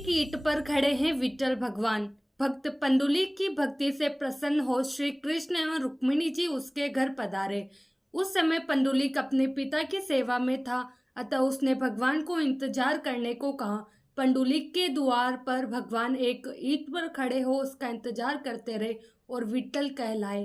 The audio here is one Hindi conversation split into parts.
एक ईंट पर खड़े हैं विठल भगवान। भक्त पंडुलिक की भक्ति से प्रसन्न हो श्री कृष्ण एवं रुक्मिणी जी उसके घर पधारे। उस समय पंडुलिक अपने पिता की सेवा में था, अतः उसने भगवान को इंतजार करने को कहा। पंडुलिक के द्वार पर भगवान एक ईंट पर खड़े हो उसका इंतजार करते रहे और विठल कहलाए।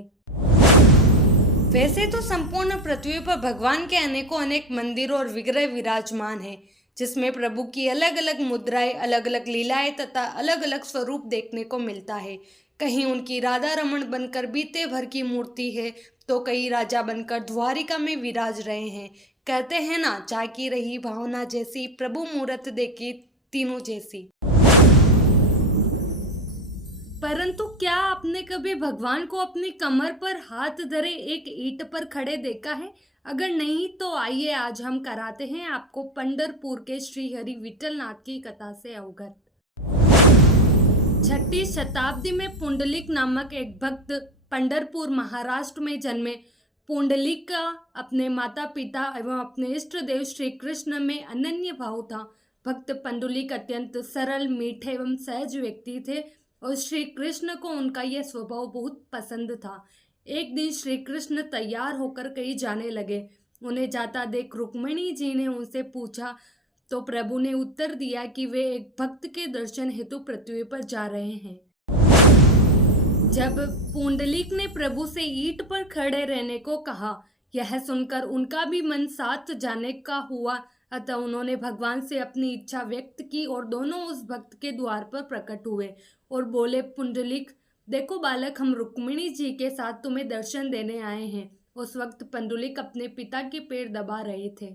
वैसे तो संपूर्ण पृथ्वी पर भगवान के अनेक मंदिर और विग्रह विराजमान हैं, जिसमें प्रभु की अलग अलग मुद्राएं, अलग अलग लीलाएं तथा अलग अलग स्वरूप देखने को मिलता है। कहीं उनकी राधा रमण बनकर बीते भर की मूर्ति है, तो कई राजा बनकर द्वारिका में विराज रहे हैं। कहते हैं ना, जाकी रही भावना जैसी, प्रभु मूरत देखी तीनों जैसी। परंतु क्या आपने कभी भगवान को अपनी कमर पर हाथ धरे एक ईंट पर खड़े देखा है? अगर नहीं तो आइए आज हम कराते हैं आपको पंढरपुर के श्री हरि विठल नाथ की कथा से अवगत। 6वीं शताब्दी में पुंडलिक नामक एक भक्त पंढरपुर महाराष्ट्र में जन्मे। पुंडलिक का अपने माता पिता एवं अपने इष्ट देव श्री कृष्ण में अनन्य भाव था। भक्त पंडुलिक अत्यंत सरल, मीठे एवं सहज व्यक्ति थे और श्री कृष्ण को उनका यह स्वभाव बहुत पसंद था। एक दिन श्री कृष्ण तैयार होकर कहीं जाने लगे। उन्हें जाता देख रुक्मिणी जी ने उनसे पूछा, तो प्रभु ने उत्तर दिया कि वे एक भक्त के दर्शन हेतु पृथ्वी पर जा रहे हैं। जब पुंडलिक ने प्रभु से ईंट पर खड़े रहने को कहा, यह सुनकर उनका भी मन साथ जाने का हुआ, अतः उन्होंने भगवान से अपनी इच्छा व्यक्त की और दोनों उस भक्त के द्वार पर प्रकट हुए और बोले, पुंडलिक देखो बालक, हम रुक्मिणी जी के साथ तुम्हें दर्शन देने आए हैं। उस वक्त पंडुलिक अपने पिता के पैर दबा रहे थे।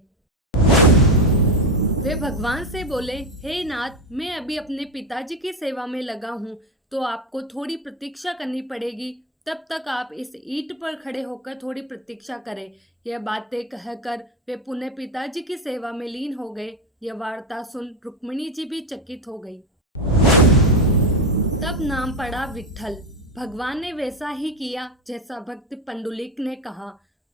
वे भगवान से बोले, हे नाथ, मैं अभी अपने पिताजी की सेवा में लगा हूँ, तो आपको थोड़ी प्रतीक्षा करनी पड़ेगी। तब तक आप इस ईंट पर खड़े होकर थोड़ी प्रतीक्षा करें। यह बातें कहकर वे पुनः पिताजी की सेवा में लीन हो गए। यह वार्ता सुन रुक्मिणी जी भी चकित हो गई। तब नाम पड़ा विठल। भगवान ने वैसा ही किया जैसा भक्त पंडुलिक ने कहा।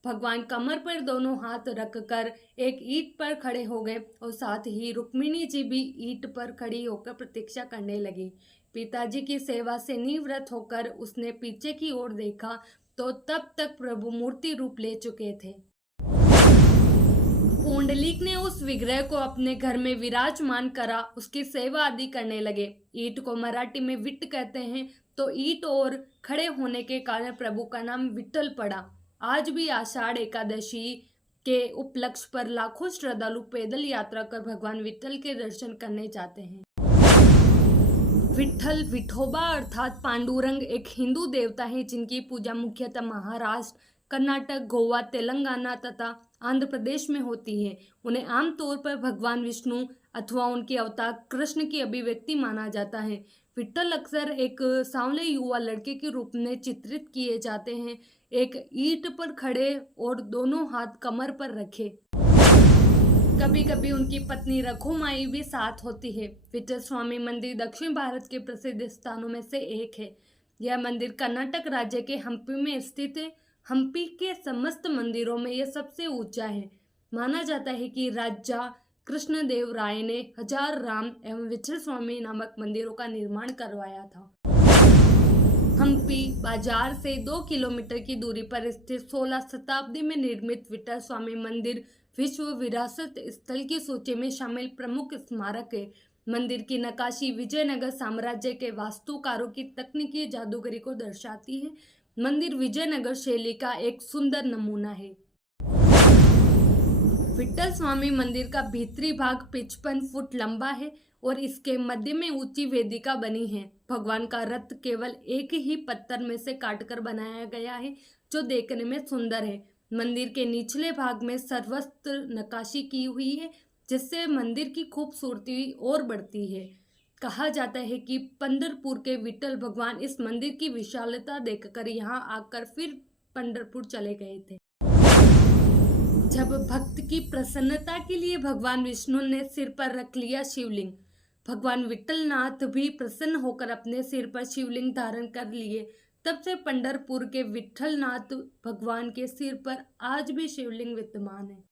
भगवान कमर पर दोनों हाथ रखकर एक ईंट पर खड़े हो गए और साथ ही रुक्मिणी जी भी ईंट पर खड़ी होकर प्रतीक्षा करने लगी। पिताजी की सेवा से निवृत्त होकर उसने पीछे की ओर देखा तो तब तक प्रभु मूर्ति रूप ले चुके थे। पुंडलिक ने उस विग्रह को अपने घर में विराजमान करा, उसकी सेवा आदि करने लगे। ईंट को मराठी में विट कहते हैं, तो ईंट और खड़े होने के कारण प्रभु का नाम विठल पड़ा। आज भी आषाढ़ एकादशी के उपलक्ष्य पर लाखों श्रद्धालु पैदल यात्रा कर भगवान विठल के दर्शन करने जाते हैं। विठल विठोबा अर्थात पांडुरंग एक हिंदू देवता है, जिनकी पूजा मुख्यतः महाराष्ट्र, कर्नाटक, गोवा, तेलंगाना तथा आंध्र प्रदेश में होती है। उन्हें आमतौर पर भगवान विष्णु अथवा उनके अवतार कृष्ण की अभिव्यक्ति माना जाता है। विठल अक्सर एक सांवले युवा लड़के के रूप में चित्रित किए जाते हैं, एक ईंट पर खड़े और दोनों हाथ कमर पर रखे। कभी कभी उनकी पत्नी रखुमाई भी साथ होती है। विठल स्वामी मंदिर दक्षिण भारत के प्रसिद्ध स्थानों में से एक है। यह मंदिर कर्नाटक राज्य के हम्पी में स्थित है। हम्पी के समस्त मंदिरों में यह सबसे ऊंचा है। माना जाता है कि राजा कृष्णदेव राय ने हजार राम एवं विठल स्वामी नामक मंदिरों का निर्माण करवाया था। हम्पी बाजार से 2 किलोमीटर की दूरी पर स्थित 16 शताब्दी में निर्मित विठल स्वामी मंदिर विश्व विरासत स्थल की सूची में शामिल प्रमुख स्मारक है। मंदिर की नक्काशी विजयनगर साम्राज्य के वास्तुकारों की तकनीकी जादूगरी को दर्शाती है। मंदिर विजयनगर शैली का एक सुंदर नमूना है। विठल स्वामी मंदिर का भीतरी भाग 55 फुट लंबा है और इसके मध्य में ऊंची वेदिका बनी है। भगवान का रथ केवल एक ही पत्थर में से काटकर बनाया गया है, जो देखने में सुंदर है। मंदिर के निचले भाग में सर्वस्त्र नक्काशी की हुई है, जिससे मंदिर की खूबसूरती और बढ़ती है। कहा जाता है कि पंढरपुर के विठल भगवान इस मंदिर की विशालता देखकर यहाँ आकर फिर पंढरपुर चले गए थे। जब भक्त की प्रसन्नता के लिए भगवान विष्णु ने सिर पर रख लिया शिवलिंग, भगवान विठल नाथ भी प्रसन्न होकर अपने सिर पर शिवलिंग धारण कर लिए। तब से पंढरपुर के विठल नाथ भगवान के सिर पर आज भी शिवलिंग विद्यमान है।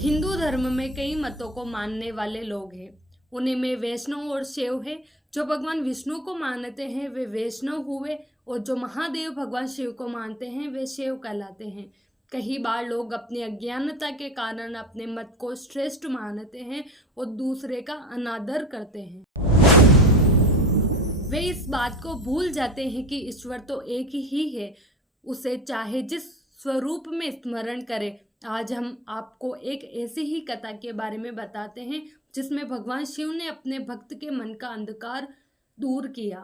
हिंदू धर्म में कई मतों को मानने वाले लोग हैं। उन्हीं में वैष्णव और शैव है। जो भगवान विष्णु को मानते हैं वे वैष्णव हुए और जो महादेव भगवान शिव को मानते हैं वे शैव कहलाते हैं। कई बार लोग अपनी अज्ञानता के कारण अपने मत को श्रेष्ठ मानते हैं और दूसरे का अनादर करते हैं। वे इस बात को भूल जाते हैं कि ईश्वर तो एक ही है, उसे चाहे जिस स्वरूप में स्मरण करें। आज हम आपको एक ऐसी ही कथा के बारे में बताते हैं जिसमें भगवान शिव ने अपने भक्त के मन का अंधकार दूर किया।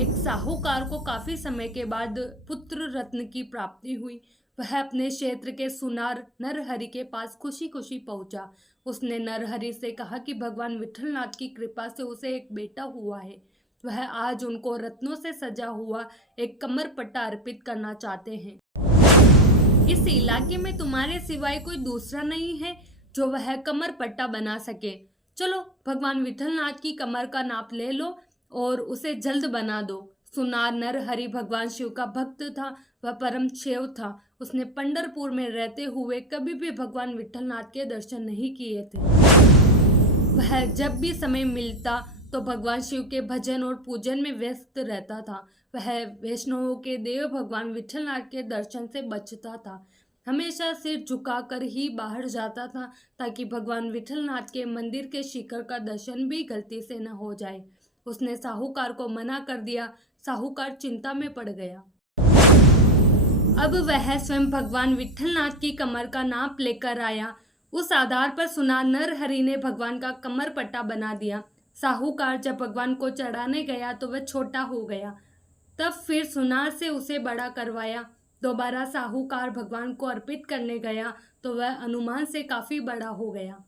एक साहूकार को काफी समय के बाद पुत्र रत्न की प्राप्ति हुई। वह अपने क्षेत्र के सुनार नरहरि के पास खुशी खुशी पहुंचा। उसने नरहरि से कहा कि भगवान विठलनाथ की कृपा से उसे एक बेटा हुआ है। वह आज उनको रत्नों से सजा हुआ एक कमर पट्टा अर्पित करना चाहते हैं। इस इलाके में तुम्हारे सिवाय कोई दूसरा नहीं है जो वह कमर पट्टा बना सके। चलो भगवान विठलनाथ की कमर का नाप ले लो और उसे जल्द बना दो। सुनार नरहरि भगवान शिव का भक्त था, वह परम शैव था। उसने पंढरपुर में रहते हुए कभी भी भगवान विठलनाथ के दर्शन नहीं किए थे। वह जब भी समय मिलता तो भगवान शिव के भजन और पूजन में व्यस्त रहता था। वह वैष्णवों के देव भगवान विठलनाथ के दर्शन से बचता था। हमेशा सिर झुकाकर ही बाहर जाता था ताकि भगवान विठलनाथ के मंदिर के शिखर का दर्शन भी गलती से न हो जाए। उसने साहूकार को मना कर दिया। साहूकार चिंता में पड़ गया। अब वह स्वयं भगवान विठलनाथ की कमर का नाप लेकर आया। उस आधार पर सुनार नरहरि ने भगवान का कमर पट्टा बना दिया। साहूकार जब भगवान को चढ़ाने गया तो वह छोटा हो गया। तब फिर सुनार से उसे बड़ा करवाया। दोबारा साहूकार भगवान को अर्पित करने गया तो वह अनुमान से काफी बड़ा हो गया।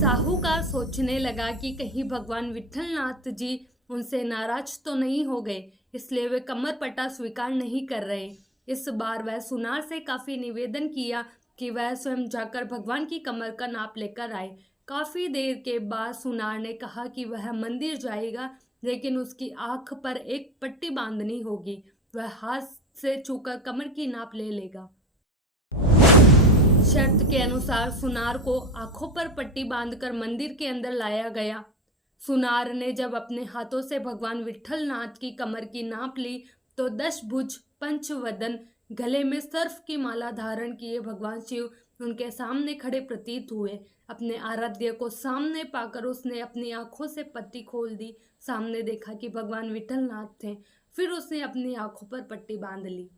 साहूकार सोचने लगा कि कहीं भगवान विठलनाथ जी उनसे नाराज तो नहीं हो गए, इसलिए वे कमर पट्टा स्वीकार नहीं कर रहे। इस बार वह सुनार से काफी निवेदन किया कि वह स्वयं जाकर भगवान की कमर का नाप लेकर आए। काफी देर के बाद सुनार ने कहा कि वह मंदिर जाएगा, लेकिन उसकी आंख पर एक पट्टी बांधनी होगी। वह हाथ से छूकर कमर की नाप ले लेगा। शर्त के अनुसार सुनार को आंखों पर पट्टी बांधकर मंदिर के अंदर लाया गया। सुनार ने जब अपने हाथों से भगवान विठलनाथ की कमर की नाप ली तो 10 भुज पंचवदन गले में सर्फ की माला धारण किए भगवान शिव उनके सामने खड़े प्रतीत हुए। अपने आराध्य को सामने पाकर उसने अपनी आंखों से पट्टी खोल दी। सामने देखा कि भगवान विठलनाथ थे। फिर उसने अपनी आंखों पर पट्टी बांध ली।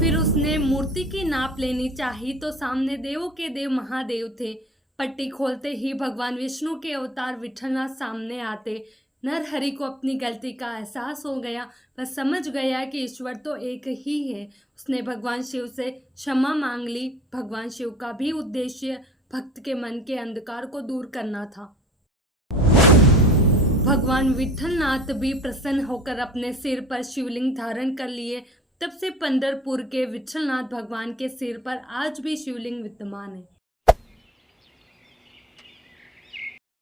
फिर उसने मूर्ति की नाप लेनी चाही तो सामने देवों के देव महादेव थे। पट्टी खोलते ही भगवान विष्णु के अवतार विठलनाथ सामने आते। नरहरि को अपनी गलती का एहसास हो गया। वह समझ गया कि ईश्वर तो एक ही है। उसने भगवान शिव से क्षमा मांग ली। भगवान शिव का भी उद्देश्य भक्त के मन के अंधकार को दूर करना था। भगवान विठलनाथ भी प्रसन्न होकर अपने सिर पर शिवलिंग धारण कर लिए। तब से पंढरपुर के विठलनाथ भगवान के सिर पर आज भी शिवलिंग विद्यमान है।